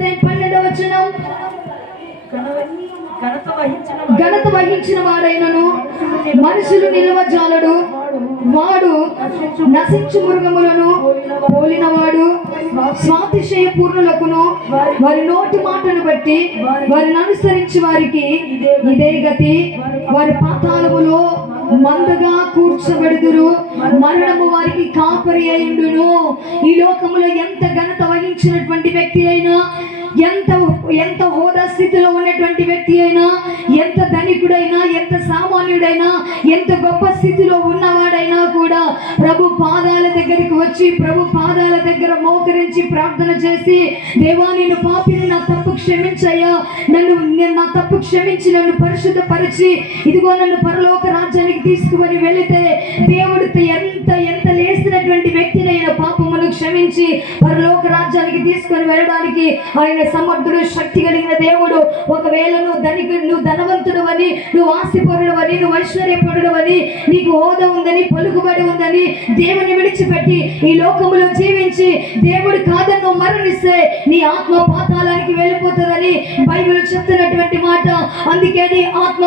అధ్యాయం పన్నెండవ వచనం. ఘనత వహించిన వాడైనను మనుషులు నిలవజాలడు. వాడు నశించు మృగములను పోలినవాడు. స్వాతిశయ పూర్ణులకును వారి నోటి మాటను బట్టి వారిని అనుసరించి వారికి ఇదే గతి. వారి పాతాళములో మందగా కూర్చబెడుదురు. మరణము వారికి కాపరి అయిండును ఈ లోకములో ఎంత ఘనత వహించినటువంటి వ్యక్తి అయినా ఎంత ఎంత హోదా స్థితిలో ఉన్నటువంటి వ్యక్తి అయినా ఎంత ధనికుడైనా ఎంత సామాన్యుడైనా ఎంత గొప్ప స్థితిలో ఉన్నవాడైనా కూడా ప్రభు పాదాల దగ్గరికి వచ్చి ప్రభు పాదాల దగ్గర మోకరించి ప్రార్థన చేసి దేవా నేను పాపిని నా తప్పు క్షమించయ్యా. నన్ను నేను నా తప్పు క్షమించి నన్ను పరిశుద్ధపరిచి ఇదిగో నన్ను పరలోక రాజ్యానికి తీసుకుని వెళితే దేవుడితో ఎంత ఎంత లేసినటువంటి వ్యక్తినైనా పాపమును క్షమించి పరలో రాజ్యానికి తీసుకొని వెళ్ళడానికి ఆయన సమర్థుడు శక్తి కలిగిన దేవుడు. ఒకవేళ నువ్వు ధనికుడు నువ్వు ధనవంతుడు అని నువ్వు ఆస్తిపరుడు అని నువ్వు ఐశ్వర్యపరుడు అని నీకు హోదా ఉందని పలుకుబడి ఉందని దేవుని విడిచిపెట్టి ఈ లోకములో జీవించి దేవుడు కాదని నువ్వు మరణిస్తే నీ ఆత్మ పాతాళానికి వెళ్ళిపోతుందని బైబిల్ చెప్తున్నటువంటి మాట. అందుకే నీ ఆత్మ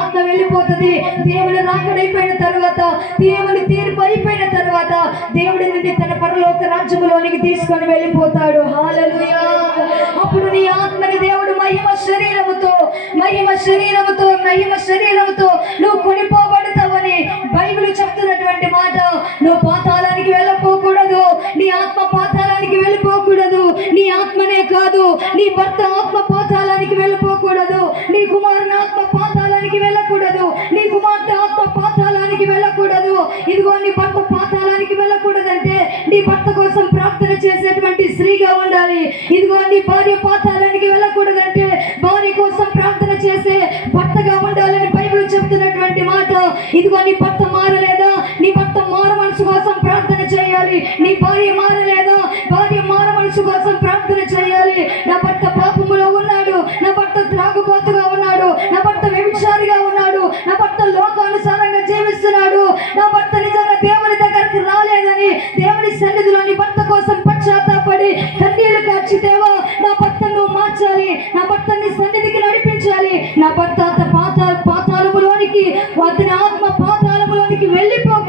ఆత్మ వెళ్ళిపోతుంది. దేవుడు రాకడైపోయిన తర్వాత దేవుని తీర్పు అయిపోయిన తర్వాత దేవుడి నుండి తన పరలోక రాజ్యములోనికి తీసుకొని వెళ్ళిపోతాడు. హాలలుయా అప్పుడు నీ ఆత్మని దేవుడు మహిమ శరీరముతో మహిమ శరీరముతో మహిమ శరీరముతో నువ్వు కొనిపోబడతావని బైబిల్ చెప్తున్నటువంటి మాట. నువ్వు పాతాళానికి వెళ్ళపోకూడదు. నీ ఆత్మ పాతాళానికి వెళ్ళిపోకూడదు. నీ ఆత్మనే కాదు. నీ భర్త ఆత్మ పాతాళానికి వెళ్ళిపోకూడదు. ప్రార్థన చేసేటువంటి స్త్రీగా ఉండాలి. ఇదిగో నీ భార్య పాతాళానికి వెళ్ళకూడదంటే భార్య కోసం ప్రార్థన చేసే భర్తగా ఉండాలని బైబిల్ చెప్తున్నటువంటి మాట. ఇదిగో నీ భర్త మారలేదా? నీ భర్త మార మనసు కోసం ప్రార్థన చేయాలి. నీ భార్య మారలేదా? భార్య మార మనసు కోసం ప్రార్థన చేయాలి. నా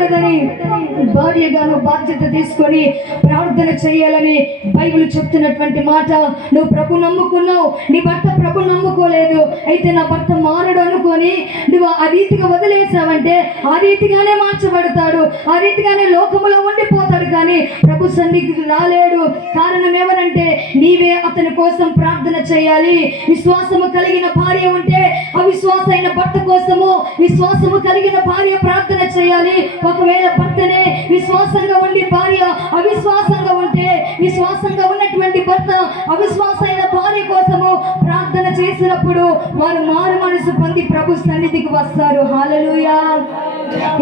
ఉండదని భార్యగాను బాధ్యత తీసుకొని ప్రార్థన చేయాలని బైబిల్ చెప్తున్నటువంటి మాట. నువ్వు ప్రభు నమ్ముకున్నావు నీ భర్త ప్రభు నమ్ముకోలేదు. అయితే నా భర్త మారడు అనుకొని నువ్వు ఆ రీతిగా వదిలేసావంటే ఆ రీతిగానే మార్చబడతాడు ఆ రీతిగానే లోకములో ఉండిపోతాడు కానీ ప్రభు సన్నిధికి రాలేడు. కారణం ఏమనంటే నీవే అతని కోసం ప్రార్థన చేయాలి. విశ్వాసము కలిగిన భార్య ఉంటే అవిశ్వాస అయిన భర్త కోసము విశ్వాసము కలిగిన భార్య ప్రార్థన చేయాలి. ఒకవేళ భర్తనే విశ్వాసంగా ఉండి భార్య అవిశ్వాసంగా ఉంటే విశ్వాసంగా ఉన్నటువంటి భర్త అవిశ్వాస భార్య కోసము ప్రార్థన చేసినప్పుడు వారు మారు మనసు పొంది ప్రభు సన్నిధికి వస్తారు. హాలలుయా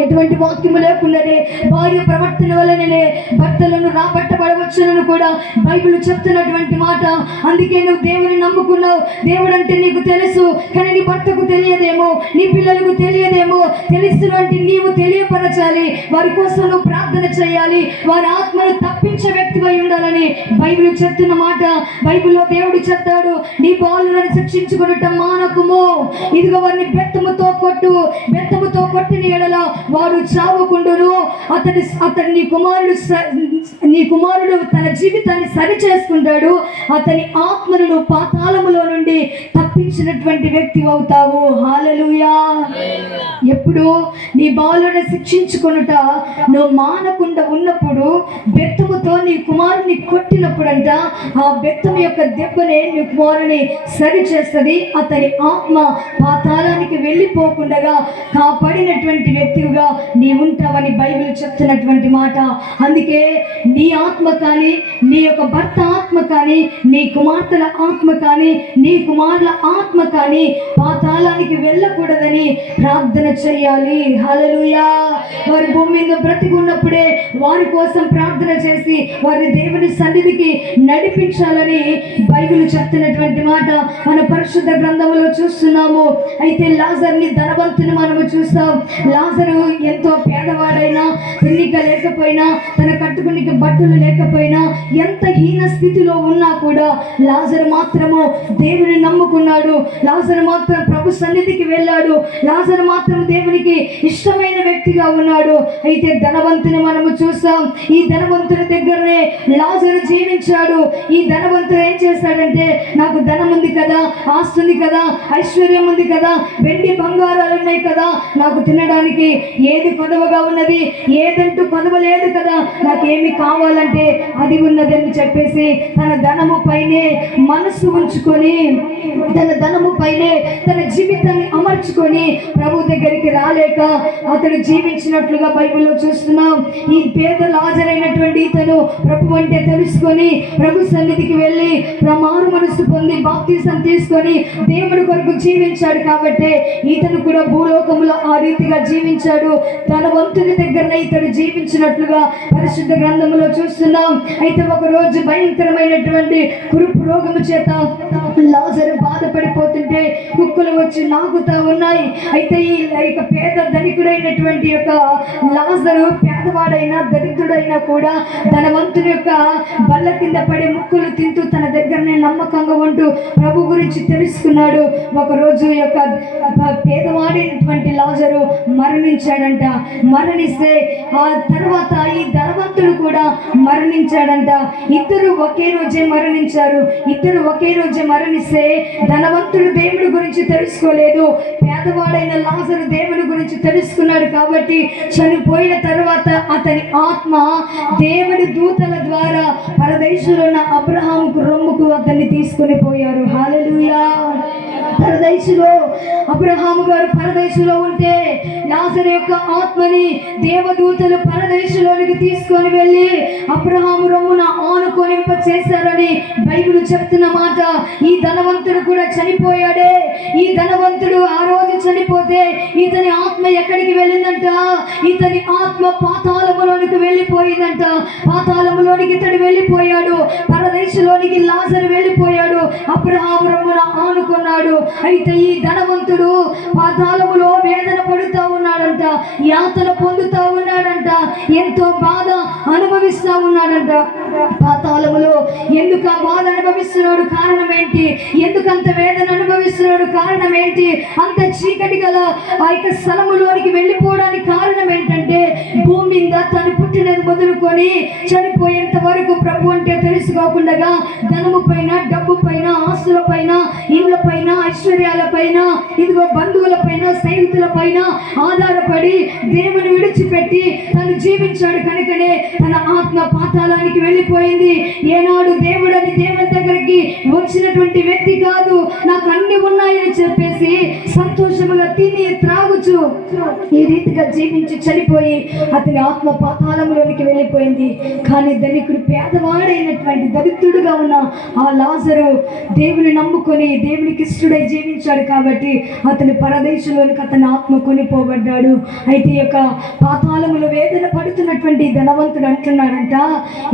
ఎటువంటి వాక్యము లేకుండానే భార్య ప్రవర్తన వలననే భర్తలను రాబట్టబడవచ్చునని కూడా బైబిల్ చెప్తున్నటువంటి మాట. అందుకే నువ్వు దేవుని నమ్ముకున్నావు. దేవుడు అంటే నీకు తెలుసు. కానీ నీ భర్తకు తెలియదేమో. నీ పిల్లలకు తెలియదేమో. తెలుస్తున్నటువంటి నీవు తెలియపరచాలి. వారి కోసం నువ్వు ప్రార్థన చేయాలి. వారి ఆత్మను తప్పించే వ్యక్తివై ఉండాలని బైబిల్ చెప్తున్న మాట. బైబిల్లో దేవుడు చెప్తాడు నీ బాలులను శిక్షించుకున్నట్ట మానకుము. ఇదిగో వారిని బెత్తముతో కొట్టు. బెత్తముతో కొట్టిన ఎడల వాడు చావుకుండును అతని అతని నీ కుమారుడు నీ కుమారుడు తన జీవితాన్ని సరి చేసుకుంటాడు. అతని ఆత్మను పాతాళములో నుండి తప్పించినటువంటి వ్యక్తి అవుతావు. హాలలుయా ఎప్పుడు నీ బాలుని శిక్షించుకొనుట నువ్వు మానకుండా ఉన్నప్పుడు బెత్తముతో నీ కుమారుని కొట్టినప్పుడంట ఆ బెత్తం యొక్క దెబ్బనే నీ కుమారుని సరి చేస్తుంది. అతని ఆత్మ పాతాళానికి వెళ్ళిపోకుండగా కాపాడినటువంటి వ్యక్తిగా నీ ఉంటావని బైబిల్ చెప్తున్నటువంటి మాట. అందుకే నీ ఆత్మ కానీ నీ యొక్క భర్త ఆత్మ కానీ నీ కుమార్తెల ఆత్మ కానీ నీ కుమారుల ఆత్మ కానీ పాతాళానికి వెళ్ళకూడదని ప్రార్థన చేయాలి. హలలుయా వారి భూమి మీద బ్రతికి ఉన్నప్పుడే వారి కోసం ప్రార్థన చేసి వారిని దేవుని సన్నిధికి నడిపించాలని బైబిల్ చెప్తున్నటువంటి మాట. మన పరిశుద్ధ గ్రంథంలో చూస్తున్నాము. అయితే లాజర్ని ధనవంతుని మనము చూస్తాం. లాజరు ఎంతో పేదవాడైనా తిన్నిక లేకపోయినా తన కట్టుకునికి బట్టలు లేకపోయినా ఎంత హీన స్థితిలో ఉన్నా కూడా లాజరు మాత్రము దేవుని నమ్ముకున్నాడు. లాజరు మాత్రం ప్రభు సన్నిధికి వెళ్ళాడు. లాజరు మాత్రం దేవునికి ఇష్టమైన వ్యక్తిగా ఉన్నాడు. అయితే ధనవంతుని మనము చూస్తాం ఈ ధనవంతుని దగ్గరనే లాజరు జీవించాడు. ఈ ధనవంతుడు ఏం చేశాడంటే నాకు ధనం ఉంది కదా ఆస్తుంది కదా ఐశ్వర్యం ఉంది కదా వెండి బంగారాలు ఉన్నాయి కదా నాకు తినడానికి ఏది కొనువగా ఉన్నది? ఏదంటూ కొదవలేదు కదా. నాకేమి కావాలంటే అది ఉన్నదని చెప్పేసి తన ధనము పైనే మనసు ఉంచుకొని తన ధనము పైనే తన జీవితాన్ని అమర్చుకొని ప్రభు దగ్గరికి రాలేక అతడు జీవించినట్లుగా బైబిల్లో చూస్తున్నాం. ఈ పేద లాజరైనటువంటి ఇతను ప్రభు అంటే తెలుసుకొని ప్రభు సన్నిధికి వెళ్ళి ప్రమాణ మనసు పొంది బాప్తీసం తీసుకొని దేవుని కొరకు జీవించాడు కాబట్టి ఇతను కూడా భూలోకంలో ఆ రీతిగా జీవించాడు. తన వంతుని దగ్గరనే ఇతడు జీవించినట్లుగా పరిశుద్ధ గ్రంథంలో చూస్తున్నాం. అయితే ఒక రోజు భయంకరమైనటువంటి కురుపు రోగము చేత లాజరు బాధపడిపోతుంటే కుక్కలు వచ్చి నాకుతా ఉన్నాయి. అయితే ఈ యొక్క పేద ధనికుడైనటువంటి యొక్క లాజరు పేదవాడైనా దరిద్రుడైనా కూడా ధనవంతుని యొక్క బల్ల కింద పడే ముక్కులు తింటూ తన దగ్గరనే నమ్మకంగా ఉంటూ ప్రభు గురించి తెలుసుకున్నాడు. ఒక రోజు యొక్క పేదవాడినటువంటి లాజరు మరణించాడంట. మరణిస్తే ఆ తర్వాత ఈ ధనవంతుడు కూడా మరణించాడంట. ఇద్దరు ఒకే రోజే మరణించారు. ఇద్దరు ఒకే రోజే మరణిస్తే ధనవంతుడు దేవుడి గురించి తెలుసుకోలేదు. పేదవాడైన లాజరు దేవుడి గురించి తెలుసుకున్నాడు కాబట్టి చనిపోయిన తర్వాత అతని ఆత్మ దేవుని దూ దూతల ద్వారా పరదేశులున్న ఉన్న అబ్రహాంకు రొమ్ముకు అతన్ని తీసుకొని పోయారు. హాలలుయా పరదేశులో అబ్రహాము గారు పరదేశంలో ఉంటే లాజరు యొక్క ఆత్మని దేవదూతలు పరదేశంలోనికి తీసుకొని వెళ్ళి అబ్రహాము రొమ్మున ఆనుకొనింప చేశారని బైబిల్ చెప్తున్న మాట. ఈ ధనవంతుడు కూడా చనిపోయాడే. ఈ ధనవంతుడు ఆ రోజు చనిపోతే ఇతని ఆత్మ ఎక్కడికి వెళ్ళిందంట? ఇతని ఆత్మ పాతాళములోనికి వెళ్ళిపోయిందంట. పాతాళములోనికి ఇతడు వెళ్ళిపోయాడు. పరదేశంలోనికి లాజర్ వెళ్ళిపోయాడు. అబ్రహాము రమ్మున ఆనుకున్నాడు అయితే ఈ ధనవంతుడు పాతాళములో వేదన పడుతూ ఉన్నాడంట యాతన పొందుతూ ఉన్నాడంట ఎంతో బాధ అనుభవిస్తూ ఉన్నాడంట. పాతాళములో ఎందుకు ఆ బాధ అనుభవిస్తున్నాడు? కారణం ఏంటి? ఎందుకు అంత వేదన అనుభవిస్తున్నాడు? కారణం ఏంటి? అంత చీకటి గల ఆ యొక్క స్థలములోనికి వెళ్ళిపోవడానికి కారణం ఏంటంటే భూమి మీద తను పుట్టినది మొదలుకొని చనిపోయేంత వరకు ప్రభు అంటే తెలుసుకోకుండా ధనము పైన డబ్బు పైన ఆస్తుల పైన ఇళ్ళ పైన ఐశ్వర్యాల పైన ఇదిగో బంధువుల పైన స్నేహితుల పైన ఆధారపడి దేవుని విడిచిపెట్టి తను జీవించాడు కనుకనే తన ఆత్మ పాతాళానికి వెళ్ళిపోయింది ఏనాడు దేవుడని దేవుని దగ్గరికి వచ్చినటువంటి వ్యక్తి కాదు. నాకు అన్ని ఉన్నాయని చెప్పేసి సంతోషముగా తిని త్రాగుచు. ఈ రీతిగా జీవించి చనిపోయి అతని ఆత్మ పాతాళంలోనికి వెళ్ళిపోయింది. కానీ ధనికుడు పేదవాడైనటువంటి దరిద్రుడుగా ఉన్న ఆ లాజరు దేవుని నమ్ముకొని దేవునికి ఇష్టడై జీవించాడు కాబట్టి అతని పరదేశంలోనికి అతని ఆత్మ కొనిపోబడ్డాడు. అయితే ఈ యొక్క పాతాళములు వేదన పడుతున్నటువంటి ధనవంతుడు అంటున్నాడంట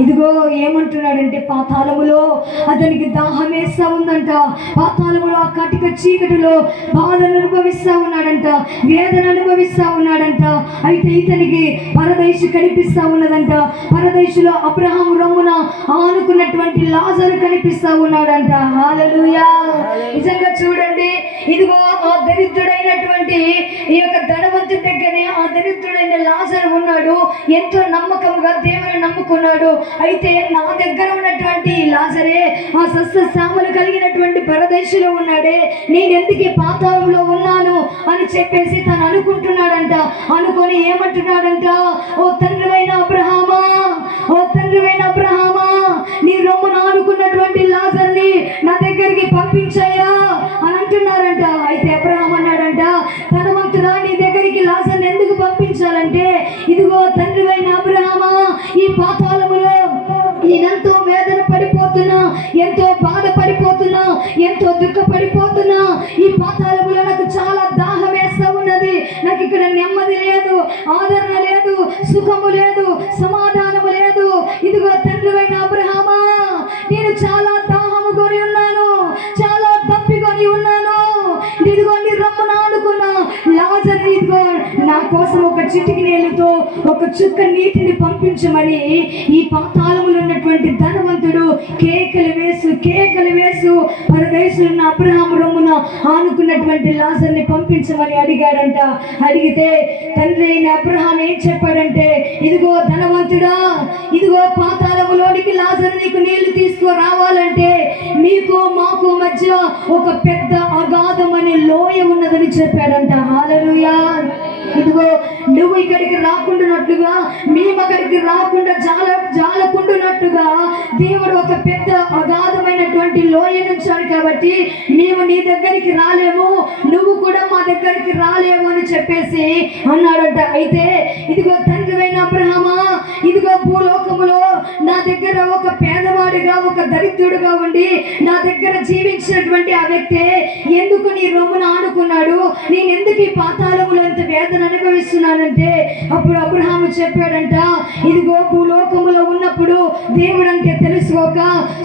ఇదిగో ఏమంటున్నాడంటే పాతాళములో అతనికి దాహం వేస్తా ఉందంట. పాతాళములో ఆ కటిక చీకటిలో బాధను అనుభవిస్తా ఉన్నాడంట. వేదన అనుభవిస్తా ఉన్నాడంట. అయితే ఇతనికి పరదేశి కనిపిస్తా ఉన్నదంట. పరదేశిలో అబ్రహాం రమ్మున ఆనుకున్నటువంటి లాజరు కనిపిస్తా ఉన్నాడంట. హాలలుయా నిజంగా చూడండి. ఇదిగో ఆ దరిద్రుడైనటువంటి ఈ యొక్క ధనవంతుడి దగ్గరనే ఆ దరిద్రుడైన లాజర్ ఉన్నాడు. ఎంతో నమ్మకంగా దేవుని నమ్ముకున్నాడు. అయితే నా దగ్గర ఉన్నటువంటి లాజరే ఆ స్వస్థ సాములు కలిగినటువంటి పరదేశిలో ఉన్నాడే. నేను పాతంలో పాతాళంలో ఉన్నాను అని చెప్పేసి తను అనుకుంటున్నాడంట. అనుకొని ఏమంటున్నాడంట? ఓ తండ్రివైన అబ్రహామా నెమ్మది లేదు ఆదరణ లేదు సుఖము లేదు సమాధానం ఒక చుక్క నీటిని పంపించమని ఈ పాతాళములు ఉన్నటువంటి ధనవంతుడు కేకలు వేసు కేకలు వేసు పరదేశున్న అబ్రహాం రొమ్మున ఆనుకున్నటువంటి లాజర్ని పంపించమని అడిగాడంట. అడిగితే తండ్రి అయిన అబ్రహాం ఏం చెప్పాడంటే ఇదిగో ధనవంతుడా ఇదిగో పాతాళములోనికి లాజర్ నీకు నీళ్ళు తీసుకురావాలంటే మీకు మాకు మధ్య ఒక పెద్ద అగాధం అనే లోయ ఉన్నదని చెప్పాడంట. హాలలుయా. ఇదిగో నువ్వు ఇక్కడికి రాకుండానట్లుగా మేము అక్కడికి రాకుండా జాల జాలకుండునట్టుగా దేవుడు ఒక పెద్ద అగాధమైనటువంటి లోయ నుంచాడు కాబట్టి మేము నీ దగ్గరికి రాలేము నువ్వు కూడా మా దగ్గరికి రాలేము అని చెప్పేసి అన్నాడంట. అయితే ఇదిగో తండ్రివైన అబ్రహమా నా దగ్గర ఒక పేదవాడిగా ఒక దరిద్రుడుగా ఉండి నా దగ్గర జీవించినటువంటి ఆ వ్యక్తి ఎందుకు నీ రొమ్మును ఆనుకున్నాడు? నేను ఎందుకు ఈ పాతాళములో అంత వేదన అనుభవిస్తున్నానంటే? అప్పుడు అబ్రహాము చెప్పాడంట ఇదిగో భూలోకములో ఉన్నప్పుడు దేవుడు అంటే తెలుసుకోక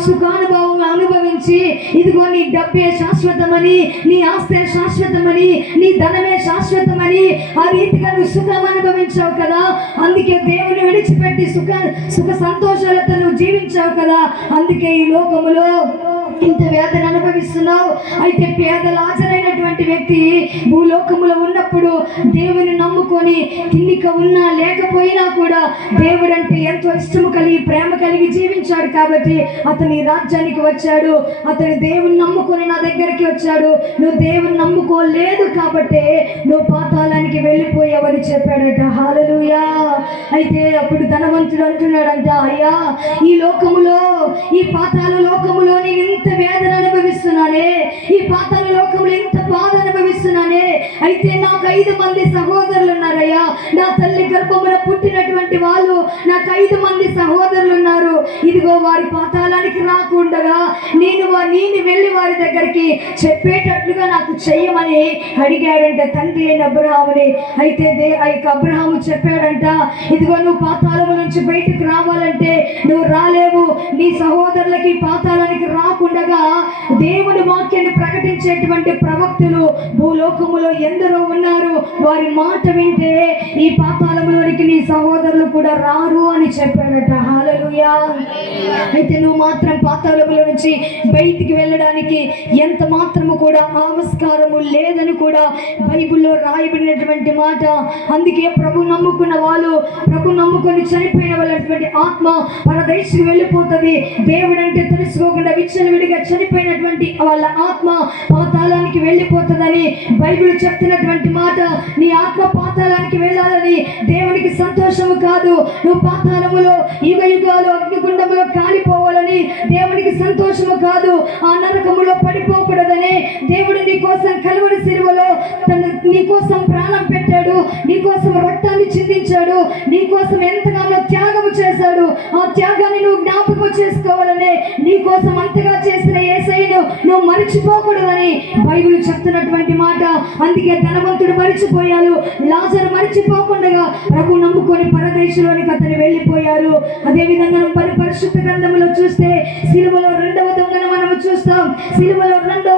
సుఖానుభవం అనుభవించి ఇదిగో నీ డబ్బే శాశ్వతమని నీ ఆస్తే శాశ్వతమని నీ ధనమే శాశ్వతమని ఆ రీతిగా నువ్వు సుఖం అనుభవించావు కదా? అందుకే దేవుని విడిచిపెట్టి సుఖ సుఖ సంతోషం సంతోషాలతో నువ్వు జీవించావు కదా. అందుకే ఈ లోకములో ఇంత వేదన అనుభవిస్తున్నావు? అయితే పేదల హాజరైనటువంటి వ్యక్తి భూలోకములో ఉన్నప్పుడు దేవుని నమ్ముకొని తిన్నిక ఉన్నా లేకపోయినా కూడా దేవుడు అంటే ఎంతో ఇష్టము కలిగి ప్రేమ కలిగి జీవించాడు కాబట్టి అతని రాజ్యానికి వచ్చాడు. అతని దేవుని నమ్ముకొని నా దగ్గరికి వచ్చాడు. నువ్వు దేవుని నమ్ముకోలేదు కాబట్టి నువ్వు పాతాళానికి వెళ్ళిపోయావని చెప్పాడట. హాలలుయా అయితే అప్పుడు ధనవంతుడు అంటున్నాడంట అయ్యా ఈ లోకములో ఈ పాతాల లోకములో నేను ఇంత వేదన అనుభవిస్తున్నానే ఈ పాతాల లోకంలో ఇంత బాధ ఐదు మంది సహోదరులు ఉన్నారయ్యా నా తల్లి గర్భమున పుట్టినటువంటి వాళ్ళు నాకు ఐదు మంది సహోదరులు ఉన్నారు ఇదిగో వారి పాతాళానికి రాకుండగా నేను వా- నేను వెళ్ళి వారి దగ్గరికి చెప్పేటట్లుగా నాకు చెయ్యమని అడిగాడంట తండ్రి అయిన అబ్రహాముని. అయితే దే ఆ యొక్క అబ్రహాము చెప్పాడంట ఇదిగో నువ్వు పాతాళము నుంచి బయటకు రావాలంటే నువ్వు రాలేవు. నీ సహోదరులకి పాతాళానికి రాకుండగా దేవుని వాక్యాన్ని ప్రకటించేటువంటి ప్రవక్తులు భూలోకములో ఎందరో ఉన్నారు. వారి మాట వింటే ఈ పాతాళములోనికి నీ సహోదరులు కూడా రారు అని చెప్పాడట హాలలుయా అయితే నువ్వు మాత్రం పాతాళములో నుంచి బయటికి వెళ్ళడానికి ఎంత మాత్రము కూడా ఆవిష్కారము లేదని కూడా బైబిల్లో రాయబడినటువంటి మాట. అందుకే ప్రభు నమ్ముకున్న వాళ్ళు ప్రభు నమ్ముకొని చనిపోయిన వాళ్ళటువంటి ఆత్మ పరదేశం వెళ్ళిపోతుంది. దేవుడు అంటే తెలుసుకోకుండా విచ్చలవిడిగా చనిపోయినటువంటి వాళ్ళ ఆత్మ పాతాళానికి వెళ్ళిపోతుందని బైబిల్ చెప్తున్నటువంటి మాట. నీ ఆత్మ పాతాళానికి వెళ్ళాలని దేవునికి సంతోషము కాదు. నువ్వు పాతాళములో యుగ యుగాలు అగ్నిగుండములో కాలిపోవాలని దేవునికి సంతోషము కాదు. ఆ నరకములో పడిపోకూడదని దేవుడు నీ కోసం కలువడి సిలువలో తన నీ కోసం ప్రాణం పెట్టాడు. నీ కోసం రక్తాన్ని చిందించాడు. నీ కోసం ఎంత ఆ త్యాగాన్ని నువ్వు జ్ఞాపకం చేసుకోవాలని నీ కోసం అంతగా చేసిన ఏసైను నువ్వు మరిచిపోకూడదని బైబిల్ చెప్తున్నటువంటి మాట. అందుకే ధనవంతుడు మరిచిపోయారు లాజరు మరిచిపోకుండా ప్రభు నమ్ముకొని పరదేశంలోనికి అతను వెళ్ళిపోయారు. అదే విధంగా పరి పరిశుద్ధ గ్రంథంలో చూస్తే సిలువలో రెండవ దొంగను మనం చూస్తాం. సిలువలో రెండవ